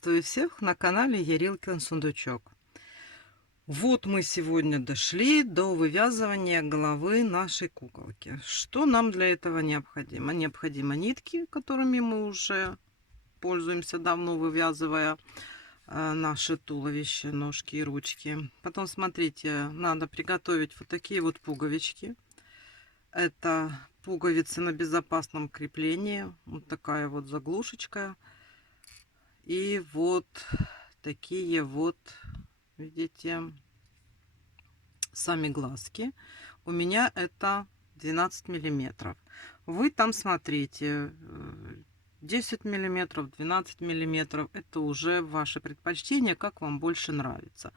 Приветствую всех на канале Ярилкин Сундучок. Вот мы сегодня дошли до вывязывания головы нашей куколки. Что нам для этого необходимо? Необходимо нитки, которыми мы уже пользуемся давно, вывязывая наше туловище, ножки и ручки. Потом, смотрите, надо приготовить вот такие вот пуговички. Это пуговицы на безопасном креплении. Вот такая вот заглушечка. И вот такие вот, видите, сами глазки. У меня это 12 миллиметров. Вы там смотрите, 10 миллиметров, 12 миллиметров. Это уже ваше предпочтение, как вам больше нравится.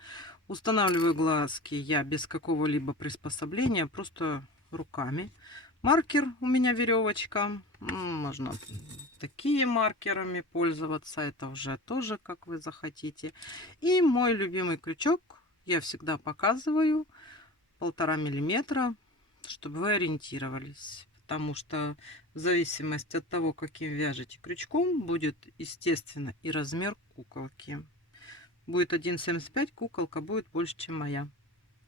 Устанавливаю глазки я без какого-либо приспособления, просто руками. Маркер у меня веревочка. Можно такие маркерами пользоваться. Это уже тоже как вы захотите. И мой любимый крючок я всегда показываю 1,5 миллиметра, чтобы вы ориентировались. Потому что в зависимости от того, каким вяжете крючком, будет, естественно, и размер куколки. Будет 1,75, куколка будет больше, чем моя.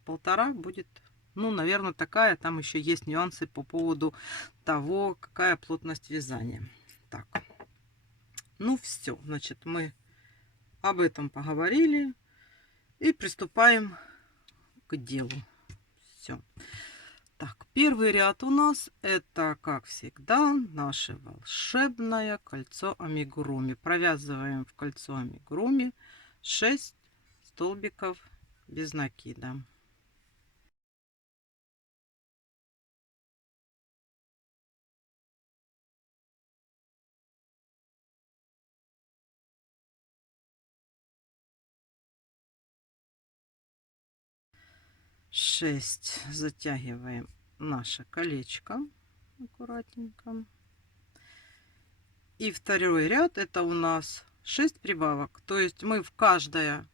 1,5 будет, ну, наверное, такая. Там еще есть нюансы по поводу того, какая плотность вязания. Так, ну все, значит, мы об этом поговорили и приступаем к делу. Все. Так, первый ряд у нас это, как всегда, наше волшебное кольцо амигуруми. Провязываем в кольцо амигуруми 6 столбиков без накида. Шесть затягиваем наше колечко аккуратненько. И второй ряд это у нас 6 прибавок. То есть мы в каждое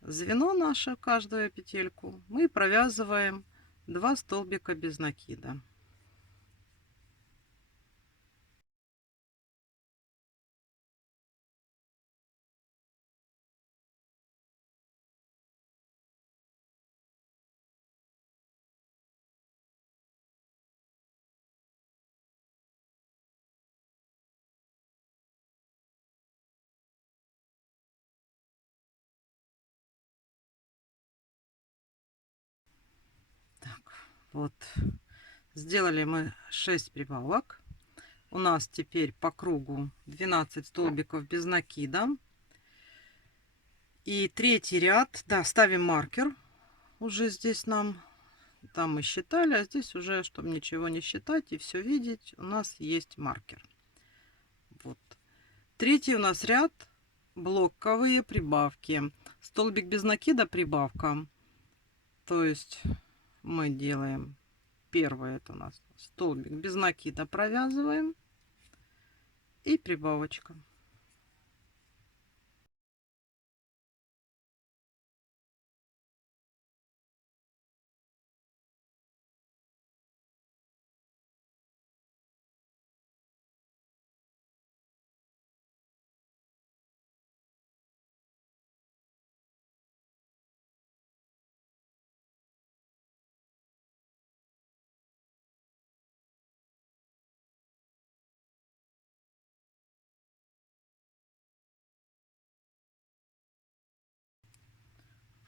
звено наше, каждую петельку, мы провязываем 2 столбика без накида. Так, вот сделали мы 6 прибавок. У нас теперь по кругу 12 столбиков без накида. И третий ряд, да, ставим маркер. Уже здесь нам, там мы считали, а здесь уже, чтобы ничего не считать и все видеть, у нас есть маркер. Вот. Третий у нас ряд блоковые прибавки. Столбик без накида прибавка. То есть мы делаем первое, это у нас столбик без накида, провязываем и прибавочка.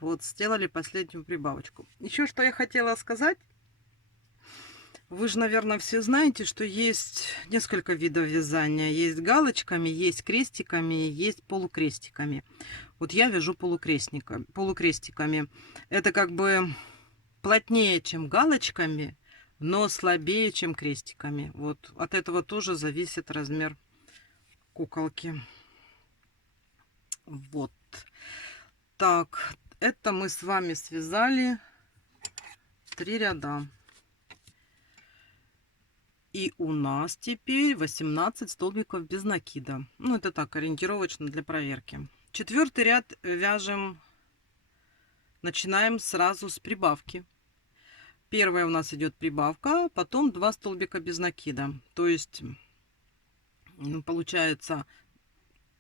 Вот, сделали последнюю прибавочку. Еще что я хотела сказать. Вы же, наверное, все знаете, что есть несколько видов вязания. Есть галочками, есть крестиками, есть полукрестиками. Вот я вяжу полукрестиками. Это как бы плотнее, чем галочками, но слабее, чем крестиками. Вот от этого тоже зависит размер куколки. Вот. Так, это мы с вами связали 3 ряда. И у нас теперь 18 столбиков без накида. Ну, это так, ориентировочно для проверки. Четвертый ряд вяжем, начинаем сразу с прибавки. Первая у нас идет прибавка, потом 2 столбика без накида. То есть, получается,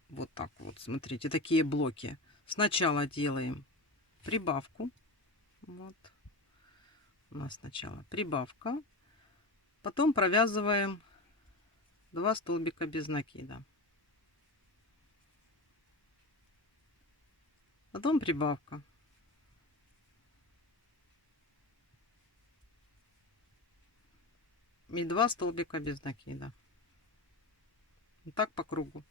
Вот так вот, смотрите, такие блоки. Сначала делаем прибавку. Вот. У нас сначала прибавка. Потом провязываем 2 столбика без накида. Потом прибавка. И 2 столбика без накида. Вот так по кругу.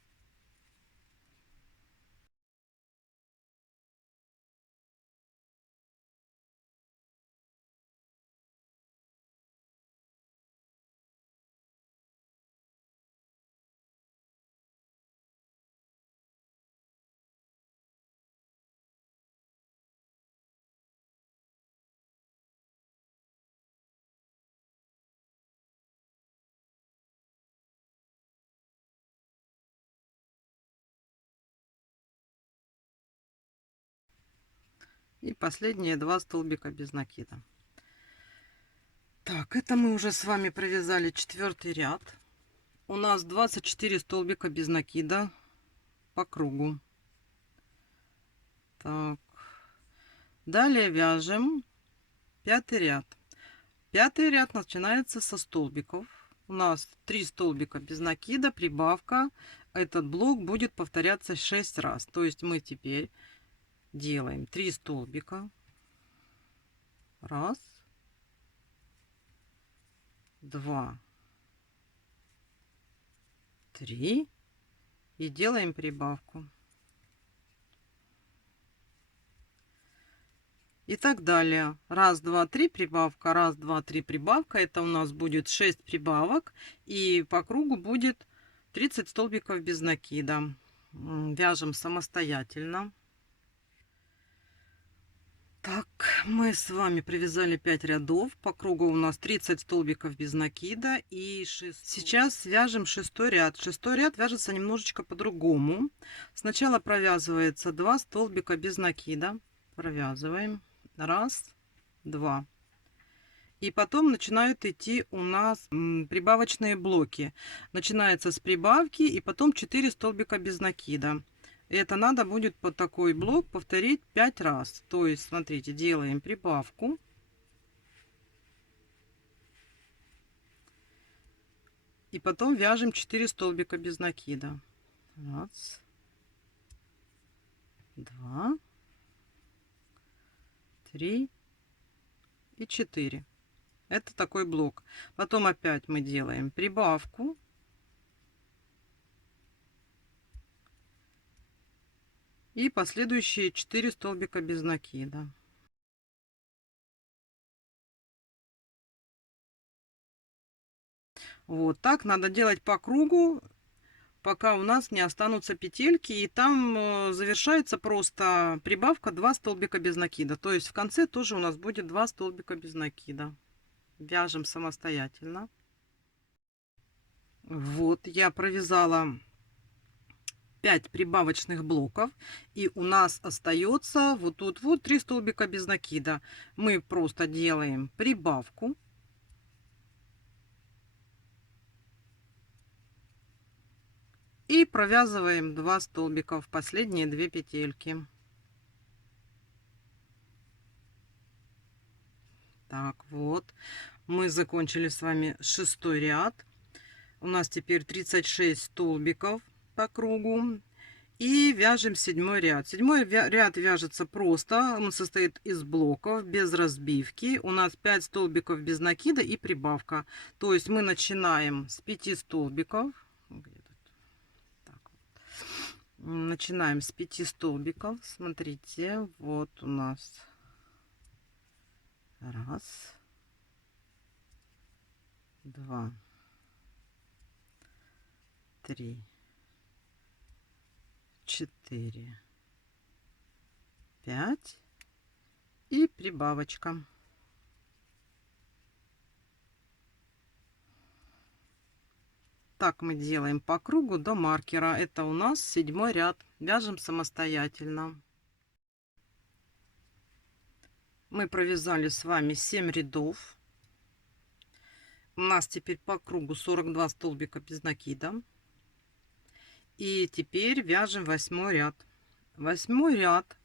И последние 2 столбика без накида. Так, это мы уже с вами провязали 4-й ряд. У нас 24 столбика без накида по кругу. Так. Далее вяжем 5-й ряд. 5-й ряд начинается со столбиков. У нас 3 столбика без накида, прибавка. Этот блок будет повторяться 6 раз. То есть мы теперь делаем 3 столбика. Раз, два, три. И делаем прибавку. И так далее. Раз, два, три, прибавка. Раз, два, три, прибавка. Это у нас будет 6 прибавок. И по кругу будет 30 столбиков без накида. Вяжем самостоятельно. Так, мы с вами провязали 5 рядов. По кругу у нас 30 столбиков без накида. И сейчас вяжем 6-й ряд. 6-й ряд вяжется немножечко по-другому. Сначала провязывается 2 столбика без накида. Провязываем. Раз, два. И потом начинают идти у нас прибавочные блоки. Начинается с прибавки и потом 4 столбика без накида. Это надо будет под такой блок повторить 5 раз. То есть, смотрите, делаем прибавку. И потом вяжем 4 столбика без накида. Раз, два, три и 4. Это такой блок. Потом опять мы делаем прибавку. И последующие 4 столбика без накида. Вот так надо делать по кругу, пока у нас не останутся петельки. И там завершается просто прибавка 2 столбика без накида. То есть в конце тоже у нас будет 2 столбика без накида. Вяжем самостоятельно. Вот я провязала 5 прибавочных блоков. И у нас остается вот тут вот 3 столбика без накида. Мы просто делаем прибавку. И провязываем 2 столбика в последние 2 петельки. Так, вот. Мы закончили с вами 6-й ряд. У нас теперь 36 столбиков по кругу. И вяжем 7-й ряд. 7-й ряд вяжется просто. Он состоит из блоков, без разбивки. У нас 5 столбиков без накида и прибавка. То есть мы начинаем с 5 столбиков. Начинаем с 5 столбиков. Смотрите, вот у нас раз, два, три, 4, 5 и прибавочка. Так мы делаем по кругу до маркера. Это у нас 7-й ряд. Вяжем самостоятельно. Мы провязали с вами 7 рядов. У нас теперь по кругу 42 столбика без накида. И теперь вяжем 8 ряд. 8 ряд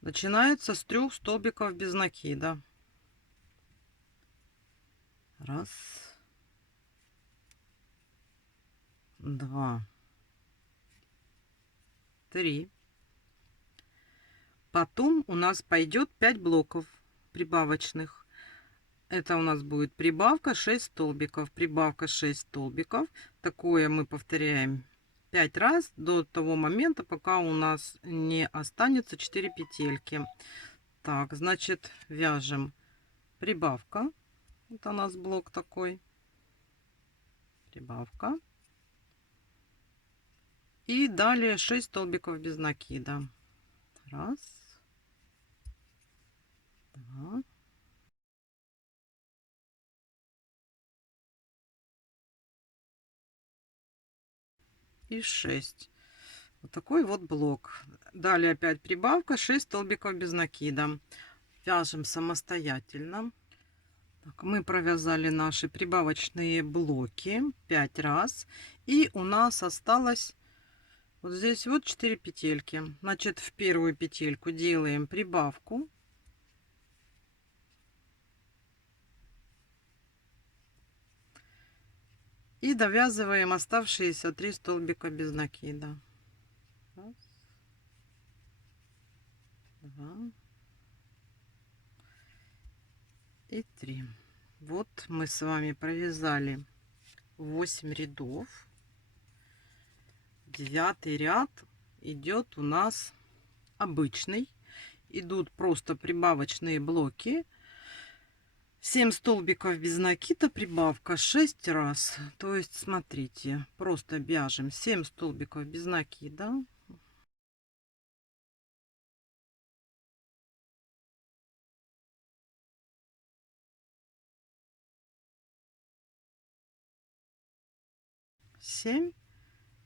начинается с 3 столбиков без накида. Раз, два, три. Потом у нас пойдет 5 блоков прибавочных. Это у нас будет прибавка 6 столбиков, прибавка 6 столбиков. Такое мы повторяем 5 раз до того момента, пока у нас не останется 4 петельки. Так, значит, вяжем прибавка. Это у нас блок такой. Прибавка. И далее 6 столбиков без накида. Раз, два, и 6. Вот такой вот блок. Далее опять прибавка 6 столбиков без накида. Вяжем самостоятельно. Так, мы провязали наши прибавочные блоки 5 раз. И у нас осталось вот здесь вот 4 петельки. Значит, в первую петельку делаем прибавку. И довязываем оставшиеся 3 столбика без накида. Раз, два и 3. Вот мы с вами провязали 8 рядов. 9 ряд идет у нас обычный. Идут просто прибавочные блоки. 7 столбиков без накида, прибавка 6 раз. То есть, смотрите, просто вяжем 7 столбиков без накида. Семь.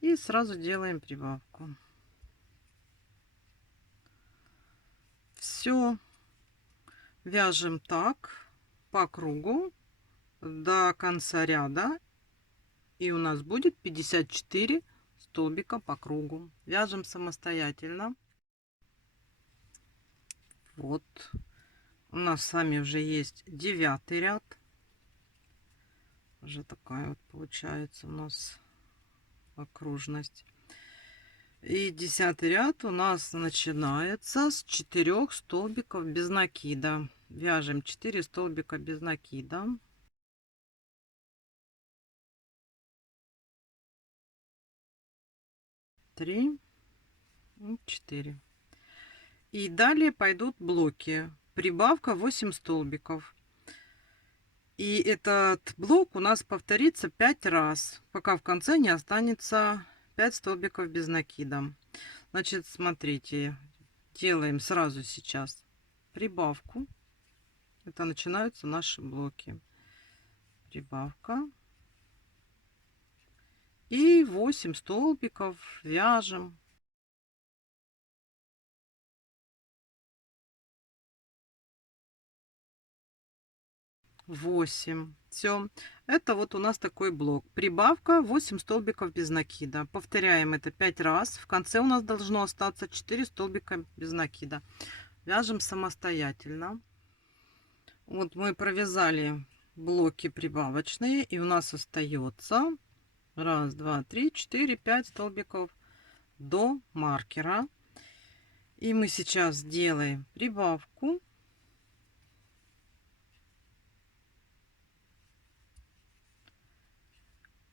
И сразу делаем прибавку. Все вяжем так по кругу до конца ряда. И у нас будет 54 столбика по кругу. Вяжем самостоятельно. Вот. У нас с вами уже есть 9 ряд. Уже такая вот получается у нас окружность. И 10 ряд у нас начинается с 4 столбиков без накида. Вяжем 4 столбика без накида. Три, 4. И далее пойдут блоки. Прибавка 8 столбиков. И этот блок у нас повторится 5 раз, пока в конце не останется 5 столбиков без накида. Значит, смотрите, делаем сразу сейчас прибавку. Это начинаются наши блоки. Прибавка. И 8 столбиков вяжем. 8. Все. Это вот у нас такой блок. Прибавка 8 столбиков без накида. Повторяем это 5 раз. В конце у нас должно остаться 4 столбика без накида. Вяжем самостоятельно. Вот мы провязали блоки прибавочные. И у нас остается 1, 2, 3, 4, 5 столбиков до маркера. И мы сейчас делаем прибавку.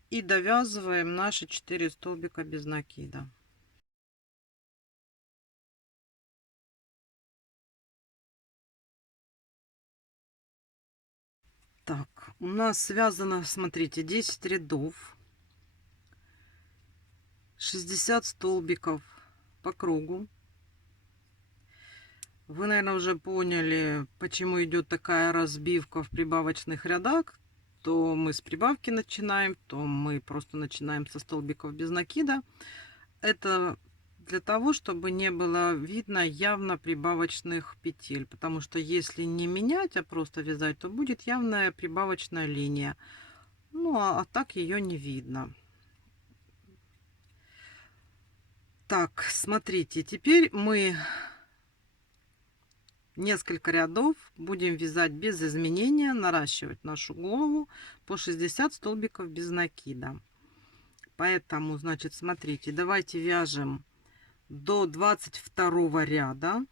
И довязываем наши 4 столбика без накида. Так, у нас связано, смотрите, 10 рядов, 60 столбиков по кругу. Вы, наверное, уже поняли, почему идет такая разбивка в прибавочных рядах. То мы с прибавки начинаем, то мы просто начинаем со столбиков без накида. Это для того, чтобы не было видно явно прибавочных петель. Потому что если не менять, а просто вязать, то будет явная прибавочная линия. Ну, а так ее не видно. Так, смотрите, теперь мы несколько рядов будем вязать без изменения, наращивать нашу голову по 60 столбиков без накида. Поэтому, значит, смотрите, давайте вяжем до 22 ряда.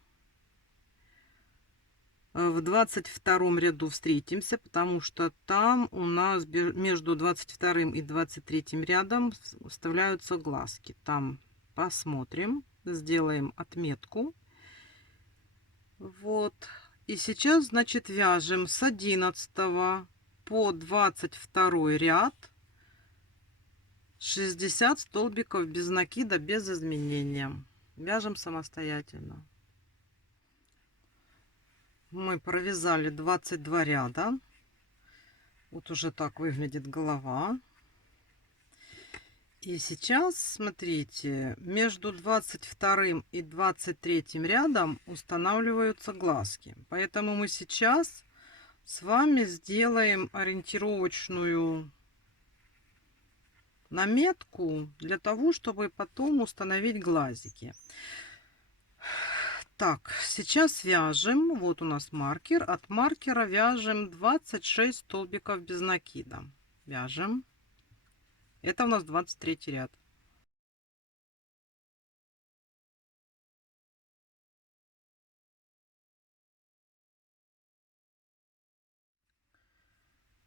В 22 ряду встретимся, потому что там у нас между 22 и 23 рядом вставляются глазки. Там посмотрим, сделаем отметку. Вот. И сейчас, значит, вяжем с 11 по 22 ряд 60 столбиков без накида, без изменения. Вяжем самостоятельно. Мы провязали 22 ряда. Вот уже так выглядит голова. И сейчас, смотрите, между 22 и 23 рядом устанавливаются глазки. Поэтому мы сейчас с вами сделаем ориентировочную наметку для того, чтобы потом установить глазики. Так, сейчас вяжем. Вот у нас маркер. От маркера вяжем 26 столбиков без накида. Вяжем. Это у нас 23 ряд.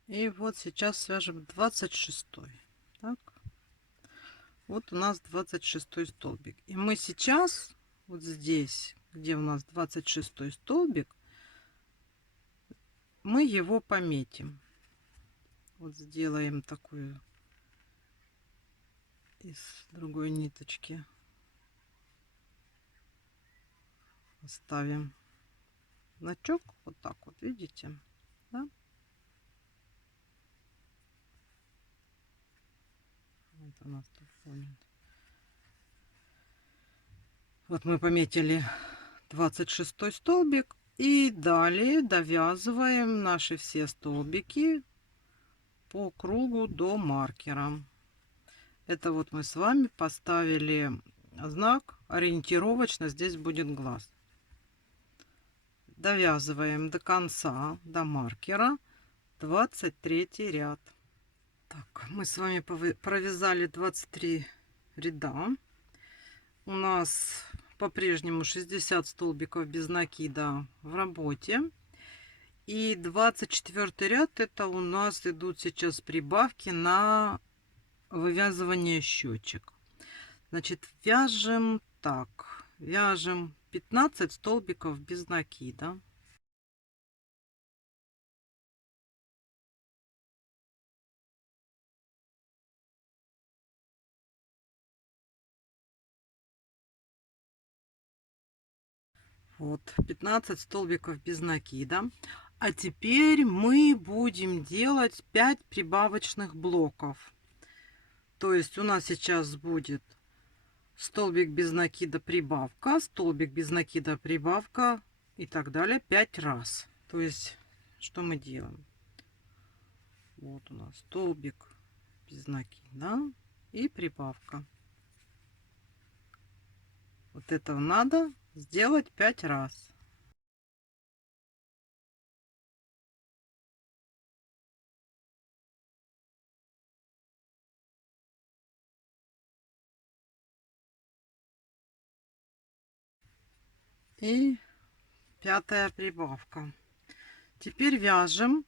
И вот сейчас свяжем 26. Так. Вот у нас 26 столбик. И мы сейчас вот здесь, где у нас 26 столбик, мы его пометим. Вот сделаем такую из другой ниточки. Ставим значок вот так вот, видите, да? Вот у нас тут будет. Вот мы пометили 26 столбик и далее довязываем наши все столбики по кругу до маркера. Это вот мы с вами поставили знак ориентировочно, здесь будет глаз. Довязываем до конца, до маркера, 23 ряд. Так, мы с вами провязали 23 ряда. У нас по-прежнему 60 столбиков без накида в работе. И 24 ряд, это у нас идут сейчас прибавки на вывязывание щечек. Значит, вяжем так. Вяжем 15 столбиков без накида. Вот, 15 столбиков без накида. А теперь мы будем делать 5 прибавочных блоков. То есть у нас сейчас будет столбик без накида, прибавка, столбик без накида, прибавка и так далее 5 раз. То есть что мы делаем? Вот у нас столбик без накида и прибавка. Вот это надо сделать 5 раз. И 5-я прибавка. Теперь вяжем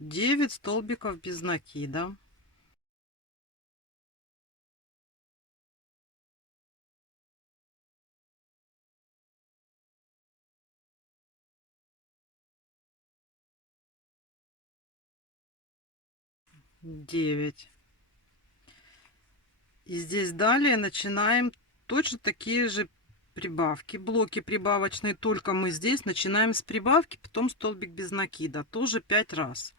9 столбиков без накида. Девять. И здесь далее начинаем точно такие же прибавки, блоки прибавочные, только мы здесь начинаем с прибавки, потом столбик без накида, тоже 5 раз.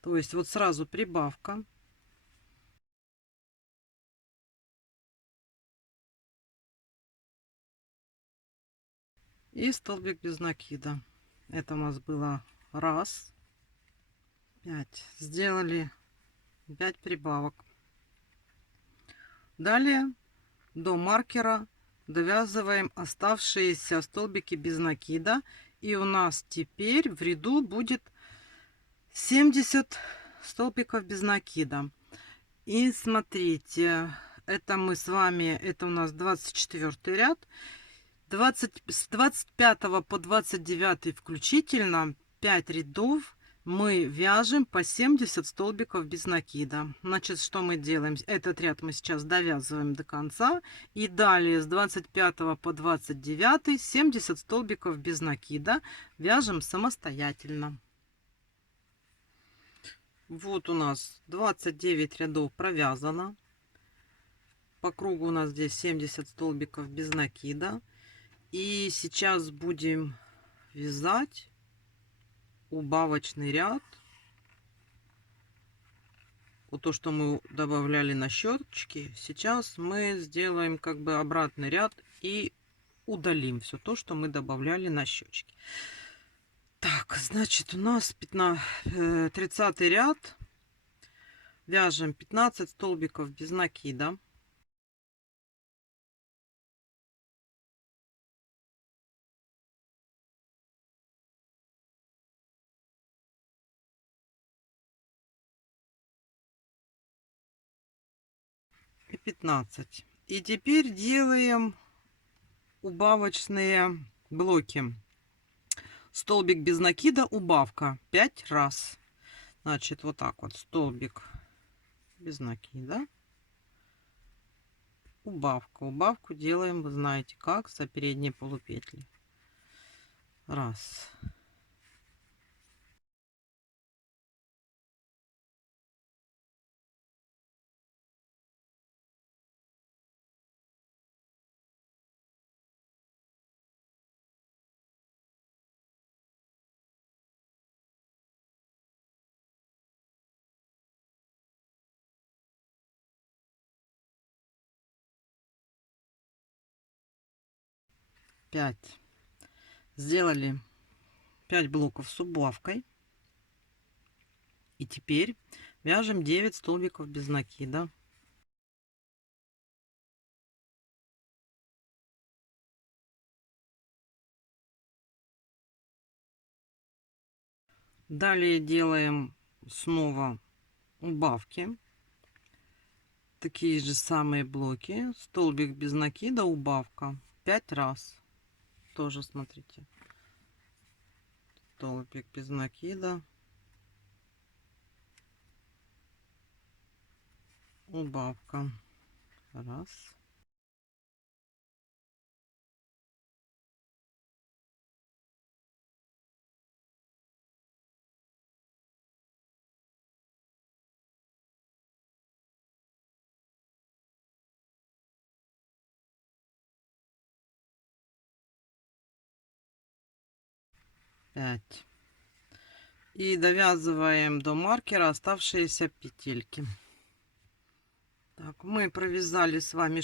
То есть вот сразу прибавка, и столбик без накида. Это у нас было раз, 5. Сделали 5 прибавок. Далее до маркера довязываем оставшиеся столбики без накида. И у нас теперь в ряду будет 70 столбиков без накида. И смотрите, это мы с вами, это у нас 24 ряд. С 25 по 29 включительно 5 рядов мы вяжем по 70 столбиков без накида. Значит, что мы делаем? Этот ряд мы сейчас довязываем до конца. И далее с 25 по 29 70 столбиков без накида вяжем самостоятельно. Вот у нас 29 рядов провязано. По кругу у нас здесь 70 столбиков без накида. И сейчас будем вязать убавочный ряд. Вот то, что мы добавляли на щеточки, сейчас мы сделаем как бы обратный ряд и удалим все то, что мы добавляли на щечки. Так, значит, у нас 30 ряд. Вяжем 15 столбиков без накида. И 15. И теперь делаем убавочные блоки. Столбик без накида, убавка 5 раз. Значит, вот так вот столбик без накида, убавка. Убавку делаем, вы знаете как, за передние полупетли. Раз. Пять. Сделали 5 блоков с убавкой. И теперь вяжем 9 столбиков без накида. Далее делаем снова убавки. Такие же самые блоки. Столбик без накида, убавка 5 раз. Тоже смотрите. Столбик без накида, убавка. Раз. Пять. И довязываем до маркера оставшиеся петельки. Так, мы провязали с вами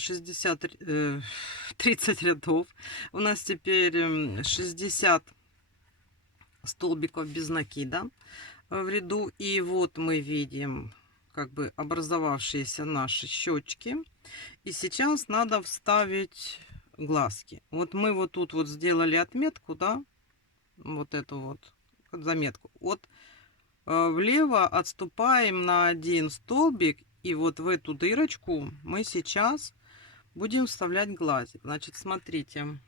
30 рядов. У нас теперь 60 столбиков без накида в ряду. И вот мы видим как бы образовавшиеся наши щечки. И сейчас надо вставить глазки. Вот мы вот тут вот сделали отметку, да, вот эту вот заметку. Вот влево отступаем на один столбик, и вот в эту дырочку мы сейчас будем вставлять глазик. Значит, смотрите,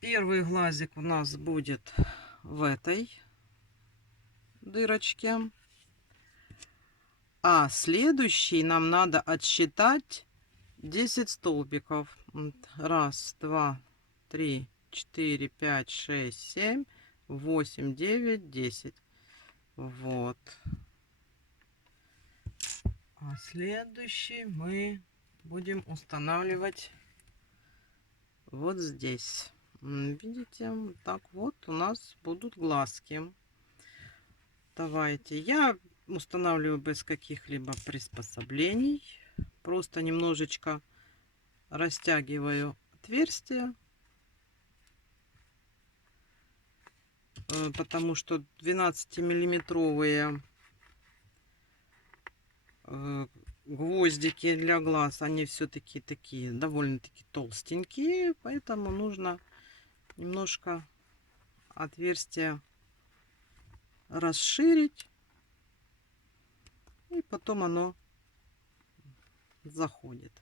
первый глазик у нас будет в этой дырочке, а следующий нам надо отсчитать 10 столбиков. Раз, два, три, 4, 5, 6, 7, 8, 9, 10. Вот. А следующий мы будем устанавливать вот здесь. Видите, так вот у нас будут глазки. Давайте. Я устанавливаю без каких-либо приспособлений. Просто немножечко растягиваю отверстие. Потому что 12-миллиметровые гвоздики для глаз, они все-таки такие довольно-таки толстенькие, поэтому нужно немножко отверстие расширить, и потом оно заходит.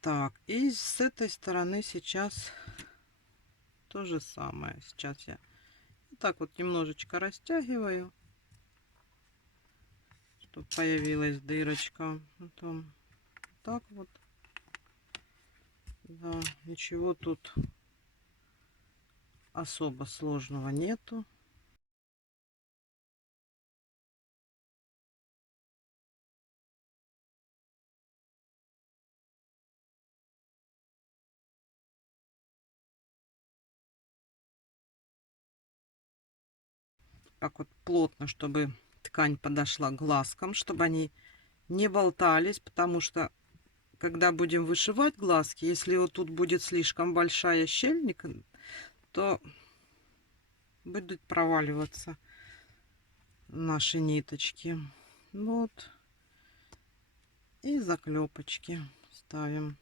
Так, и с этой стороны сейчас то же самое. Сейчас я вот так вот немножечко растягиваю, чтобы появилась дырочка. Потом так вот. Да, ничего тут особо сложного нету. Так вот плотно, чтобы ткань подошла к глазкам, чтобы они не болтались, потому что когда будем вышивать глазки, если вот тут будет слишком большая щель, то будет проваливаться наши ниточки. Вот. И заклепочки ставим.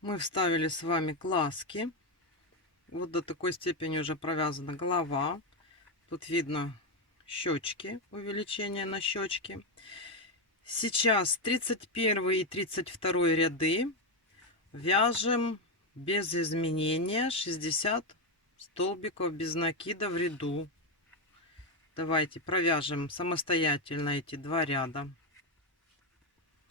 Мы вставили с вами глазки. Вот до такой степени уже провязана голова. Тут видно щечки, увеличение на щечки. Сейчас 31 и 32 ряды вяжем без изменения 60 столбиков без накида в ряду. Давайте провяжем самостоятельно эти два ряда.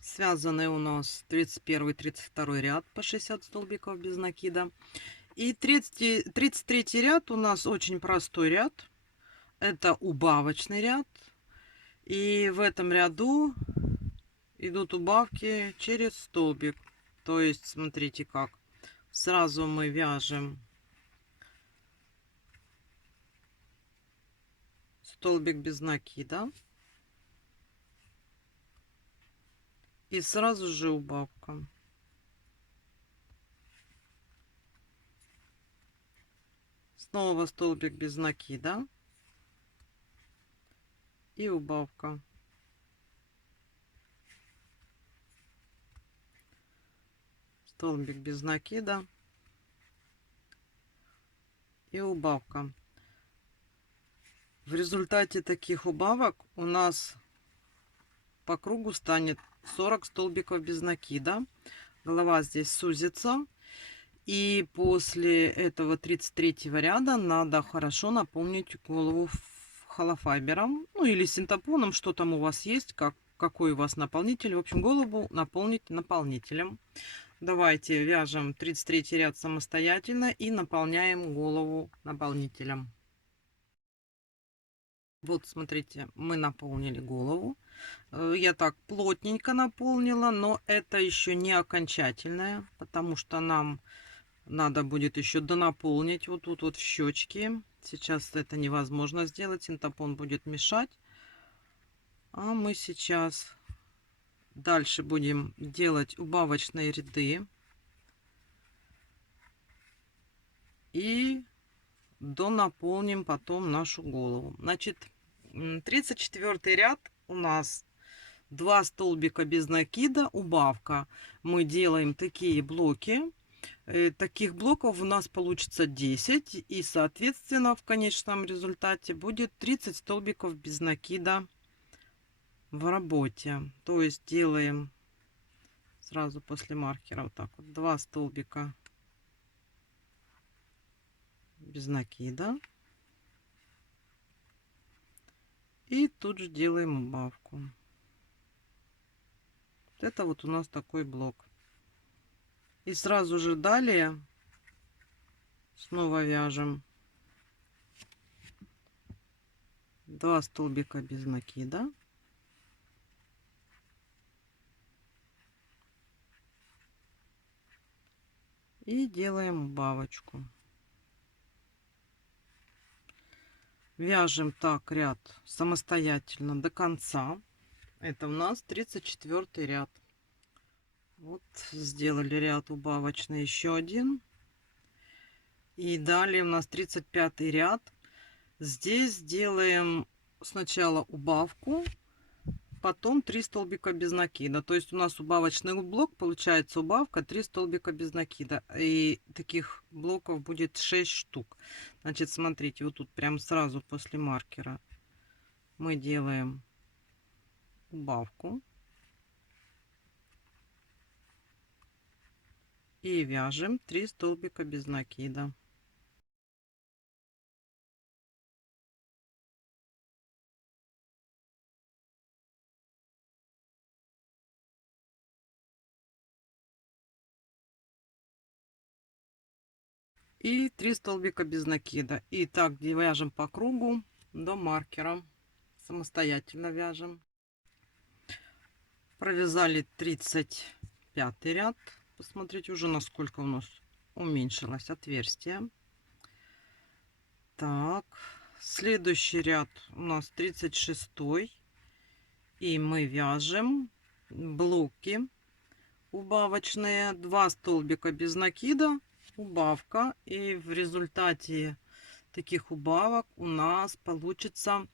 Связаны у нас 31 и 32 ряд по 60 столбиков без накида. И 33 ряд у нас очень простой ряд. Это убавочный ряд. И в этом ряду идут убавки через столбик. То есть, смотрите как. Сразу мы вяжем столбик без накида. И сразу же убавка. Снова столбик без накида. И убавка. Столбик без накида. И убавка. В результате таких убавок у нас по кругу станет 40 столбиков без накида. Голова здесь сузится. И после этого 33 ряда надо хорошо наполнить голову холофайбером. Ну или синтепоном, что там у вас есть, какой у вас наполнитель. В общем, голову наполнить наполнителем. Давайте вяжем 33 ряд самостоятельно и наполняем голову наполнителем. Вот, смотрите, мы наполнили голову. Я так плотненько наполнила, но это еще не окончательное, потому что нам надо будет еще донаполнить вот тут вот в щечки. Сейчас это невозможно сделать, синтепон будет мешать. А мы сейчас дальше будем делать убавочные ряды. И донаполним потом нашу голову. Значит, 34 ряд у нас 2 столбика без накида, убавка. Мы делаем такие блоки. Таких блоков у нас получится 10. И, соответственно, в конечном результате будет 30 столбиков без накида в работе. То есть делаем сразу после маркера вот так вот 2 столбика без накида. И тут же делаем убавку. Вот это вот у нас такой блок. И сразу же далее снова вяжем 2 столбика без накида. И делаем убавочку. Вяжем так ряд самостоятельно до конца. Это у нас 34 ряд. Вот сделали ряд убавочный, еще один. И далее у нас 35 ряд. Здесь делаем сначала убавку, потом 3 столбика без накида. То есть у нас убавочный блок, получается убавка 3 столбика без накида. И таких блоков будет 6 штук. Значит, смотрите, вот тут прям сразу после маркера мы делаем убавку и вяжем 3 столбика без накида. И 3 столбика без накида. И так вяжем по кругу до маркера. Самостоятельно вяжем. Провязали 35 ряд. Посмотрите уже, насколько у нас уменьшилось отверстие. Так, следующий ряд у нас 36. И мы вяжем блоки убавочные. 2 столбика без накида, убавка. И в результате таких убавок у нас получится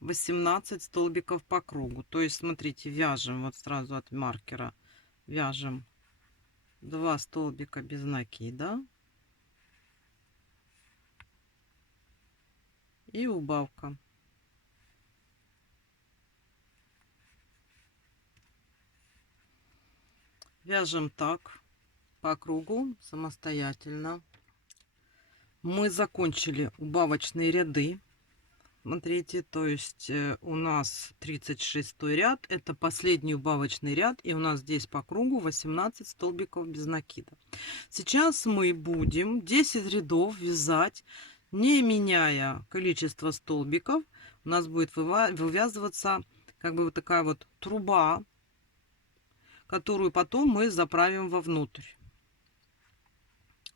18 столбиков по кругу. То есть, смотрите, вяжем вот сразу от маркера. Вяжем 2 столбика без накида. И убавка. Вяжем так по кругу самостоятельно. Мы закончили убавочные ряды. Смотрите, то есть у нас 36 ряд, это последний убавочный ряд, и у нас здесь по кругу 18 столбиков без накида. Сейчас мы будем 10 рядов вязать, не меняя количество столбиков. У нас будет вывязываться как бы вот такая вот труба, которую потом мы заправим вовнутрь.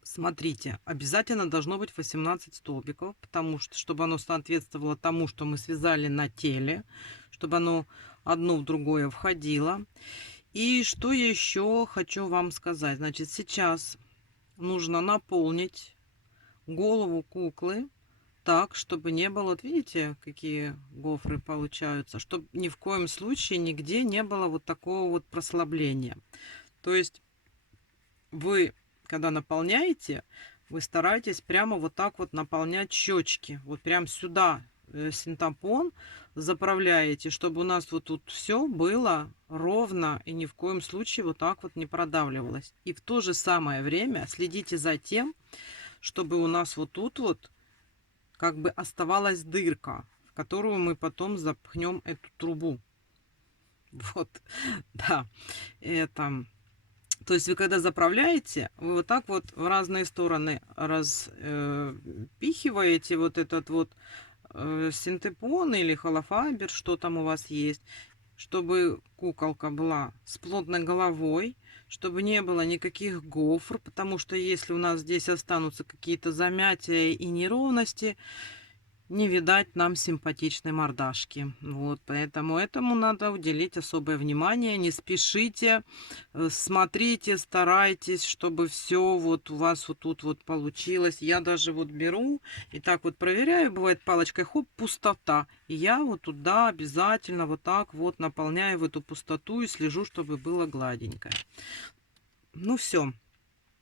Смотрите, обязательно должно быть 18 столбиков, потому что, чтобы оно соответствовало тому, что мы связали на теле, чтобы оно одно в другое входило. И что еще хочу вам сказать. Значит, сейчас нужно наполнить голову куклы так, чтобы не было, вот видите, какие гофры получаются, чтобы ни в коем случае нигде не было вот такого вот прослабления. То есть вы, когда наполняете, вы стараетесь прямо вот так вот наполнять щечки. Вот прям сюда синтепон заправляете, чтобы у нас вот тут все было ровно и ни в коем случае вот так вот не продавливалось. И в то же самое время следите за тем, чтобы у нас вот тут вот как бы оставалась дырка, в которую мы потом запхнем эту трубу. Вот, да, это... То есть вы когда заправляете, вы вот так вот в разные стороны распихиваете вот этот вот синтепон или холофайбер, что там у вас есть, чтобы куколка была с плотной головой, чтобы не было никаких гофр, потому что если у нас здесь останутся какие-то замятия и неровности, не видать нам симпатичной мордашки. Вот, поэтому этому надо уделить особое внимание. Не спешите, смотрите, старайтесь, чтобы все вот у вас вот тут вот получилось. Я даже вот беру и так вот проверяю, бывает палочкой, хоп, пустота. И я вот туда обязательно вот так вот наполняю в эту пустоту и слежу, чтобы было гладенькое. Ну все.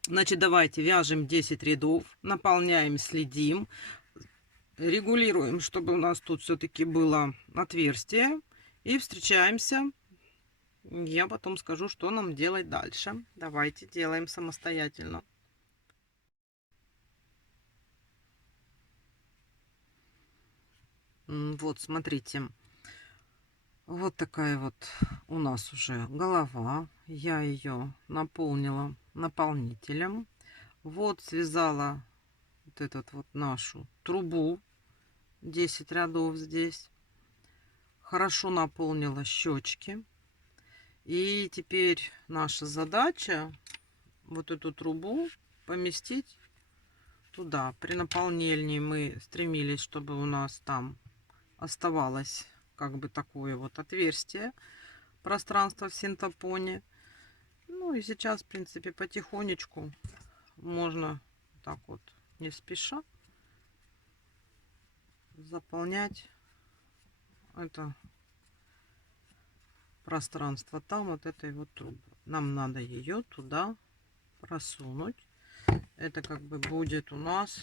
Значит, давайте вяжем 10 рядов, наполняем, следим. Регулируем, чтобы у нас тут все-таки было отверстие. И встречаемся. Я потом скажу, что нам делать дальше. Давайте делаем самостоятельно. Вот, смотрите. Вот такая вот у нас уже голова. Я ее наполнила наполнителем. Вот связала вот этот вот нашу трубу. 10 рядов здесь. Хорошо наполнила щечки. И теперь наша задача вот эту трубу поместить туда. При наполнении мы стремились, чтобы у нас там оставалось как бы такое вот отверстие, пространство в синтепоне. Ну и сейчас, в принципе, потихонечку можно так вот не спеша заполнять это пространство там вот этой вот трубы. Нам надо ее туда просунуть. Это как бы будет у нас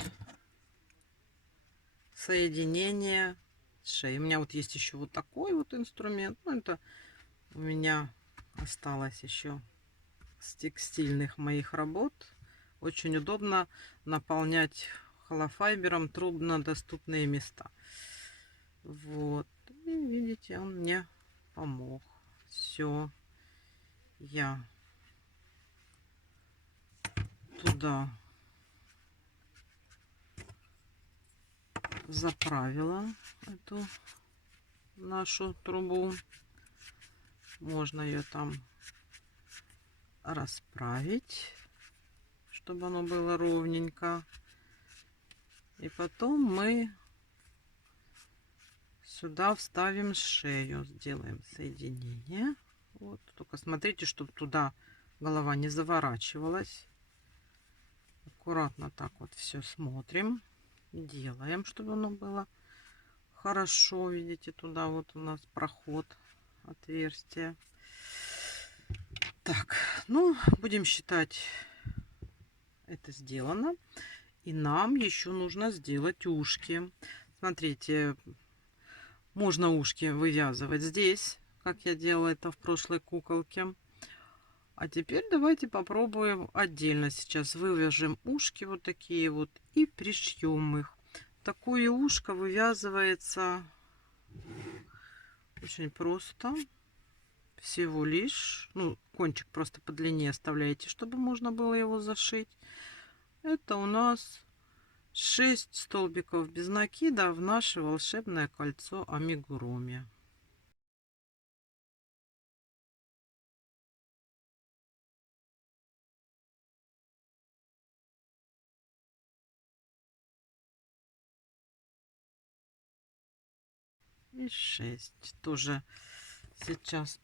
соединение с шеей. У меня вот есть еще вот такой вот инструмент. Ну, это у меня осталось еще с текстильных моих работ. Очень удобно наполнять холофайбером труднодоступные места. Вот. И видите, он мне помог. Все. Я туда заправила эту нашу трубу. Можно ее там расправить, чтобы оно было ровненько. И потом мы сюда вставим шею, сделаем соединение. Вот, только смотрите, чтобы туда голова не заворачивалась. Аккуратно так вот все смотрим, делаем, чтобы оно было хорошо. Видите, туда вот у нас проход, отверстие. Так, ну, будем считать, это сделано. И нам еще нужно сделать ушки. Смотрите, можно ушки вывязывать здесь, как я делала это в прошлой куколке. А теперь давайте попробуем отдельно. Сейчас вывяжем ушки вот такие вот и пришьем их. Такое ушко вывязывается очень просто. Всего лишь, ну, кончик просто по длине оставляете, чтобы можно было его зашить. Это у нас 6 столбиков без накида в наше волшебное кольцо амигуруми. И 6. Тоже сейчас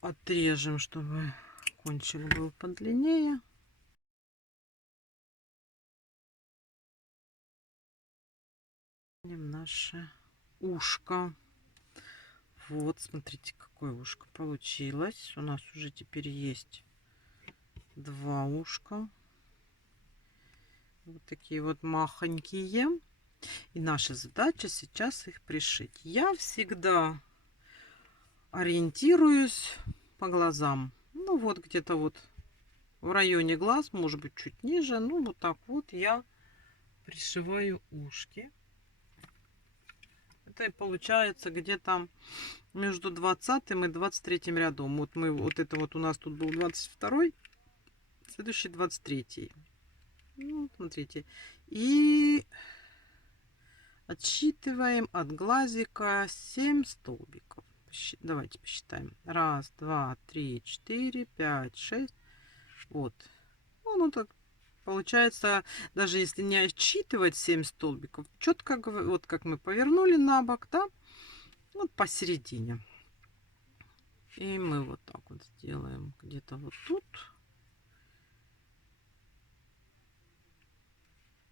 отрежем, чтобы кончик был подлиннее. Наше ушко. Вот, смотрите, какое ушко получилось. У нас уже теперь есть два ушка. Вот такие вот махонькие. И наша задача сейчас их пришить. Я всегда ориентируюсь по глазам. Ну вот где-то вот в районе глаз, может быть чуть ниже. Ну вот так вот я пришиваю ушки. Это и получается где-то между 20 и 23 рядом. Вот мы вот это вот у нас тут был 22, следующий 23. Ну, смотрите. И отсчитываем от глазика 7 столбиков. Давайте посчитаем. Раз, два, три, четыре, пять, шесть. Вот. Ну, так получается, даже если не отсчитывать 7 столбиков, четко, вот как мы повернули на бок, да, вот посередине. И мы вот так вот сделаем где-то вот тут.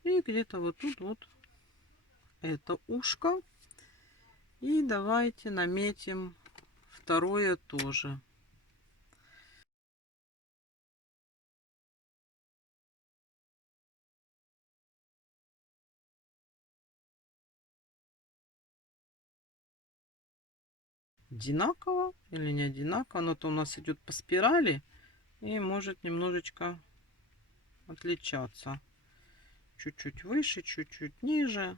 И где-то вот тут вот это ушко. И давайте наметим второе тоже. Одинаково или не одинаково. Оно-то у нас идет по спирали и может немножечко отличаться. Чуть-чуть выше, чуть-чуть ниже.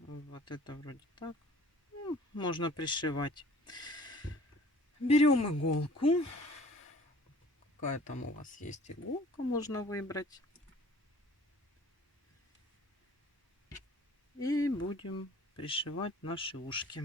Вот это вроде так. Ну, можно пришивать. Берем иголку. Какая там у вас есть иголка, можно выбрать. И будем пришивать наши ушки.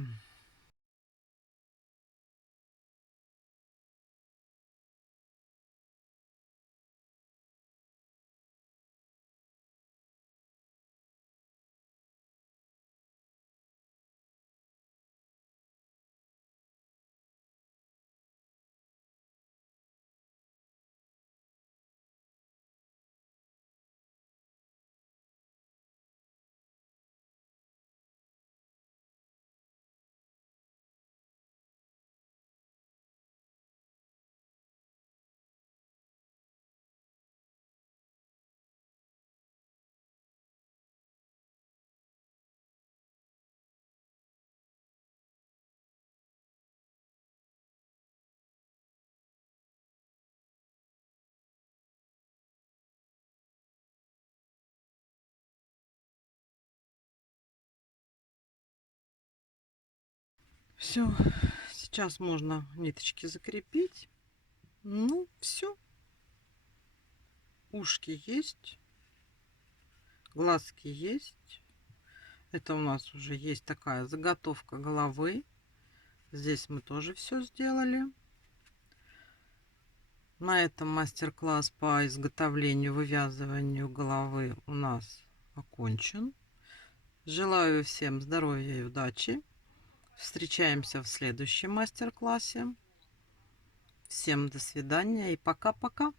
Все, сейчас можно ниточки закрепить. Ну, все. Ушки есть, глазки есть. Это у нас уже есть такая заготовка головы. Здесь мы тоже все сделали. На этом мастер-класс по изготовлению, вывязыванию головы у нас окончен. Желаю всем здоровья и удачи. Встречаемся в следующем мастер-классе. Всем до свидания и пока-пока.